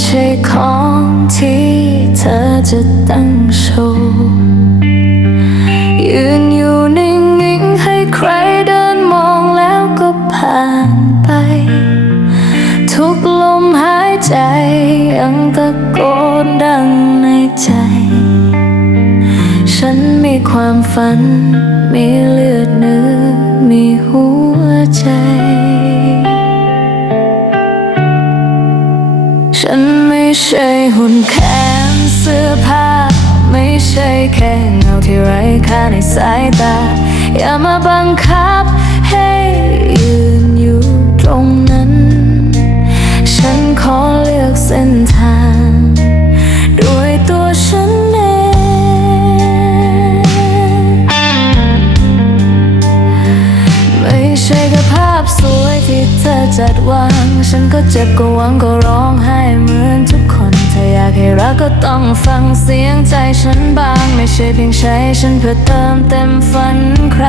ใจของที่เธอจะตั้งโชว์ยืนอยู่นิ่งๆให้ใครเดินมองแล้วก็ผ่านไป ทุกลมหายใจยังตะโกนดังในใจ ฉันมีความฝัน มีเลือดเนื้อมีหัวใจ แขนเสื้อผ้า ไม่ใช่แค่เงาที่ไร้ค่าในสายตา อย่ามาบังคับให้ยืนอยู่ตรงนั้น ฉันขอเลือกเส้นทาง ด้วยตัวฉันเองไม่ใช่แค่ภาพสวยที่เธอจัดวาง ฉันก็เจ็บก็หวังก็ร้องไห้เหมือนทุก ถ้าอยากให้รักก็ต้องฟังเสียงใจฉันบ้าง ไม่ใช่เพียงใช้ฉันเพื่อเติมเต็มฝันใคร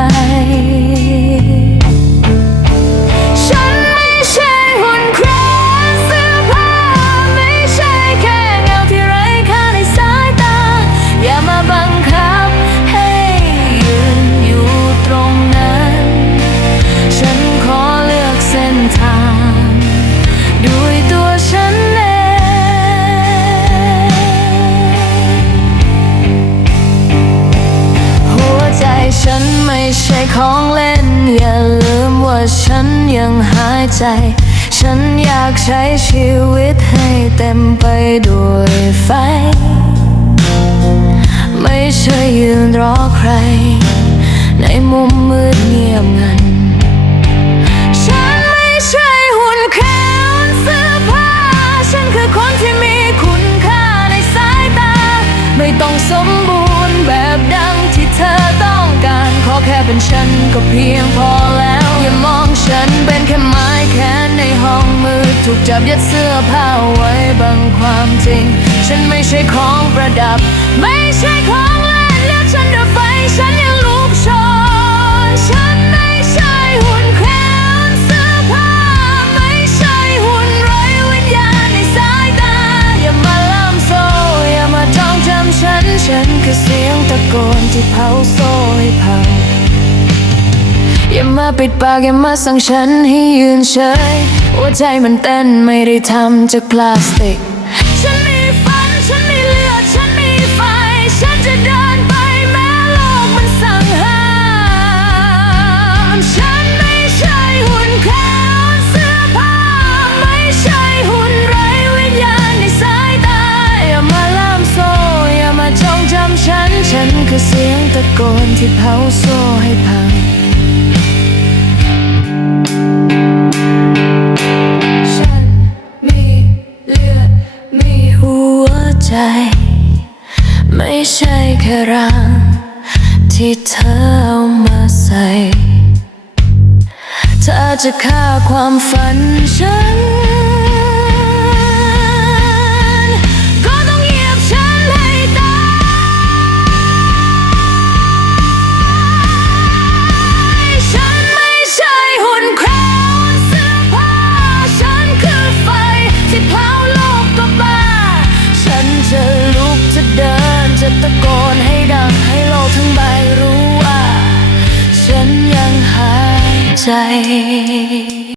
ของเล่น อย่าลืมว่าฉันยังหายใจ ฉันอยากใช้ชีวิตให้เต็มไปด้วยไฟ ไม่ใช่ยืนรอใคร ในมุมมืดเงียบงันฉันไม่ใช่หุ่นแขนเสื้อผ้าฉันคือคนที่มีคุณค่าในสายตาไม่ต้องสมบูรณ์ แบบดังที่เธอต้องการ ขอแค่เป็นฉันก็เพียงพอแล้ว อย่ามองฉันเป็นแค่ไม้แค่ในห้องมืดถูกจับยัดเสื้อผ้าไว้บังความจริง ฉันไม่ใช่ของประดับ ไม่ใช่ของ ผาโซ่ให้พัง อย่ามาปิดปากอย่ามาสั่งฉันให้ยืนเฉยหัวใจมันเต้นไม่ได้ทำจากพลาสติก โกนที่เผาโซ่ให้พัง ฉันมีเลือด มีหัวใจ ไม่ใช่แค่ร่างที่เธอเอามาใส่ถ้าจะฆ่าความฝันฉัน ตะโกนให้ดังให้โลกทั้งใบรู้ว่า ฉันยังหายใจ